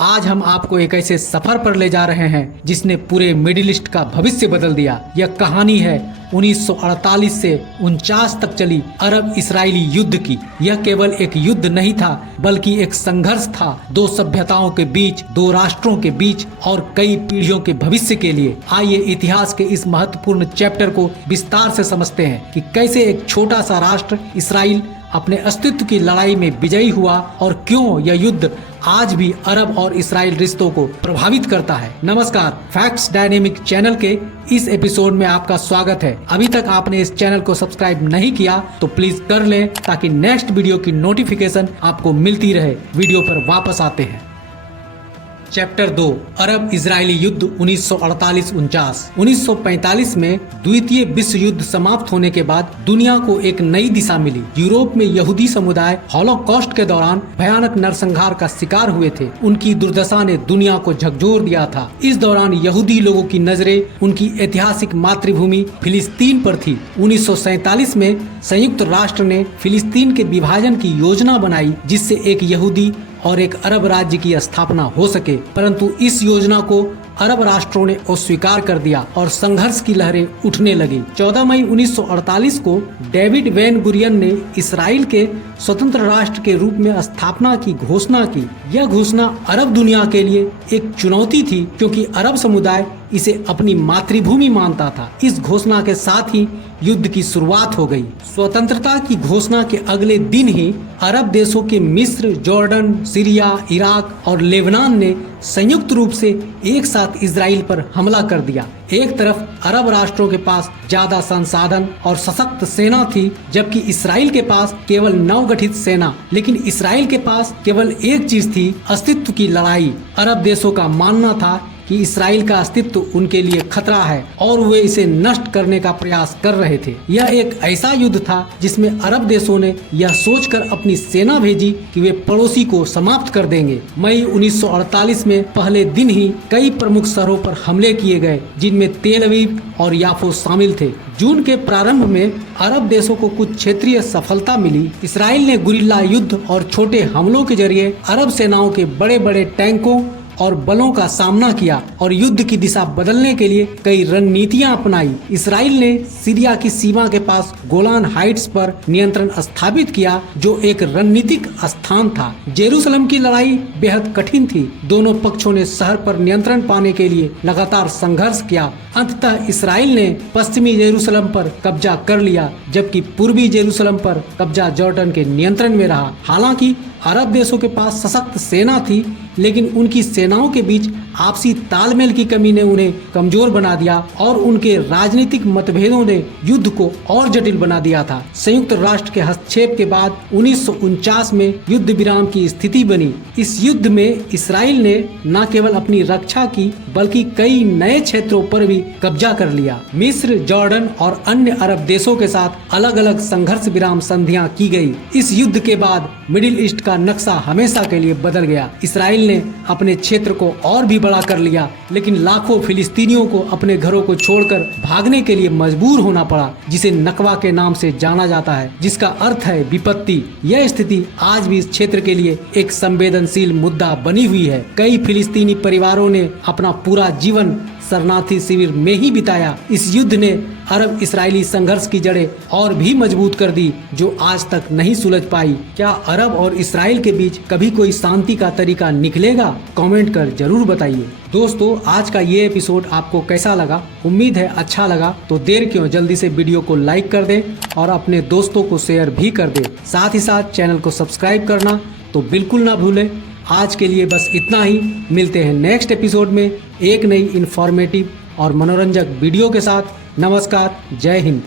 आज हम आपको एक ऐसे सफर पर ले जा रहे हैं जिसने पूरे मिडिल ईस्ट का भविष्य बदल दिया। यह कहानी है 1948 से 49 तक चली अरब इस्राएली युद्ध की। यह केवल एक युद्ध नहीं था बल्कि एक संघर्ष था, दो सभ्यताओं के बीच, दो राष्ट्रों के बीच और कई पीढ़ियों के भविष्य के लिए। आइए इतिहास के इस महत्वपूर्ण चैप्टर को विस्तार से समझते हैं कि कैसे एक छोटा सा राष्ट्र इसराइल अपने अस्तित्व की लड़ाई में विजयी हुआ और क्यों यह युद्ध आज भी अरब और इसराइल रिश्तों को प्रभावित करता है। नमस्कार, फैक्ट्स डायनेमिक चैनल के इस एपिसोड में आपका स्वागत है। अभी तक आपने इस चैनल को सब्सक्राइब नहीं किया तो प्लीज कर लें ताकि नेक्स्ट वीडियो की नोटिफिकेशन आपको मिलती रहे। वीडियो पर वापस आते हैं। चैप्टर 2 अरब इजरायली युद्ध 1948-49। 1945 में द्वितीय विश्व युद्ध समाप्त होने के बाद दुनिया को एक नई दिशा मिली। यूरोप में यहूदी समुदाय हॉलोकॉस्ट के दौरान भयानक नरसंहार का शिकार हुए थे। उनकी दुर्दशा ने दुनिया को झकझोर दिया था। इस दौरान यहूदी लोगों की नजरें उनकी ऐतिहासिक मातृभूमि फिलिस्तीन पर थी। 1947 में संयुक्त राष्ट्र ने फिलिस्तीन के विभाजन की योजना बनाई जिससे एक यहूदी और एक अरब राज्य की स्थापना हो सके, परंतु इस योजना को अरब राष्ट्रों ने अस्वीकार कर दिया और संघर्ष की लहरें उठने लगी। 14 मई 1948 को डेविड वेन गुरियन ने इसराइल के स्वतंत्र राष्ट्र के रूप में स्थापना की घोषणा की। यह घोषणा अरब दुनिया के लिए एक चुनौती थी क्योंकि अरब समुदाय इसे अपनी मातृभूमि मानता था। इस घोषणा के साथ ही युद्ध की शुरुआत हो गई। स्वतंत्रता की घोषणा के अगले दिन ही अरब देशों के मिस्र, जॉर्डन, सीरिया, इराक और लेबनान ने संयुक्त रूप से एक साथ इजराइल पर हमला कर दिया। एक तरफ अरब राष्ट्रों के पास ज्यादा संसाधन और सशक्त सेना थी जबकि इसराइल के पास केवल नवगठित सेना। लेकिन इसराइल के पास केवल एक चीज थी, अस्तित्व की लड़ाई। अरब देशों का मानना था कि इसराइल का अस्तित्व उनके लिए खतरा है और वे इसे नष्ट करने का प्रयास कर रहे थे। यह एक ऐसा युद्ध था जिसमें अरब देशों ने यह सोचकर अपनी सेना भेजी कि वे पड़ोसी को समाप्त कर देंगे। मई 1948 में पहले दिन ही कई प्रमुख शहरों पर हमले किए गए जिनमें तेल अवीव और याफो शामिल थे। जून के प्रारंभ में अरब देशों को कुछ क्षेत्रीय सफलता मिली। इसराइल ने गुरिल्ला युद्ध और छोटे हमलों के जरिए अरब सेनाओं के बड़े बड़े टैंकों और बलों का सामना किया और युद्ध की दिशा बदलने के लिए कई रणनीतियां अपनाई। इसराइल ने सीरिया की सीमा के पास गोलान हाइट्स पर नियंत्रण स्थापित किया जो एक रणनीतिक स्थान था। जेरूसलम की लड़ाई बेहद कठिन थी। दोनों पक्षों ने शहर पर नियंत्रण पाने के लिए लगातार संघर्ष किया। अंततः इसराइल ने पश्चिमी जेरूसलम पर कब्जा कर लिया जबकि पूर्वी जेरूसलम पर कब्जा जॉर्डन के नियंत्रण में रहा। हालांकि अरब देशों के पास सशक्त सेना थी लेकिन उनकी सेनाओं के बीच आपसी तालमेल की कमी ने उन्हें कमजोर बना दिया और उनके राजनीतिक मतभेदों ने युद्ध को और जटिल बना दिया था। संयुक्त राष्ट्र के हस्तक्षेप के बाद 1949 में युद्ध विराम की स्थिति बनी। इस युद्ध में इसराइल ने न केवल अपनी रक्षा की बल्कि कई नए क्षेत्रों पर भी कब्जा कर लिया। मिस्र, जॉर्डन और अन्य अरब देशों के साथ अलग अलग संघर्ष विराम संधियां की गई। इस युद्ध के बाद मिडिल ईस्ट का नक्शा हमेशा के लिए बदल गया। इसराइल ने अपने क्षेत्र को और भी बड़ा कर लिया लेकिन लाखों फिलिस्तीनियों को अपने घरों को छोड़कर भागने के लिए मजबूर होना पड़ा जिसे नकवा के नाम से जाना जाता है जिसका अर्थ है विपत्ति। यह स्थिति आज भी इस क्षेत्र के लिए एक संवेदनशील मुद्दा बनी हुई है। कई फिलिस्तीनी परिवारों ने अपना पूरा जीवन शरणार्थी शिविर में ही बिताया। इस युद्ध ने अरब इस्राएली संघर्ष की जड़ें और भी मजबूत कर दी जो आज तक नहीं सुलझ पाई। क्या अरब और इस्राएल के बीच कभी कोई शांति का तरीका निकलेगा? कमेंट कर जरूर बताइए। दोस्तों, आज का ये एपिसोड आपको कैसा लगा? उम्मीद है अच्छा लगा। तो देर क्यों, जल्दी से वीडियो को लाइक कर दें और अपने दोस्तों को शेयर भी कर दें। साथ ही साथ चैनल को सब्सक्राइब करना तो बिल्कुल ना भूलें। आज के लिए बस इतना ही। मिलते हैं नेक्स्ट एपिसोड में एक नई इन्फॉर्मेटिव और मनोरंजक वीडियो के साथ। नमस्कार, जय हिंद।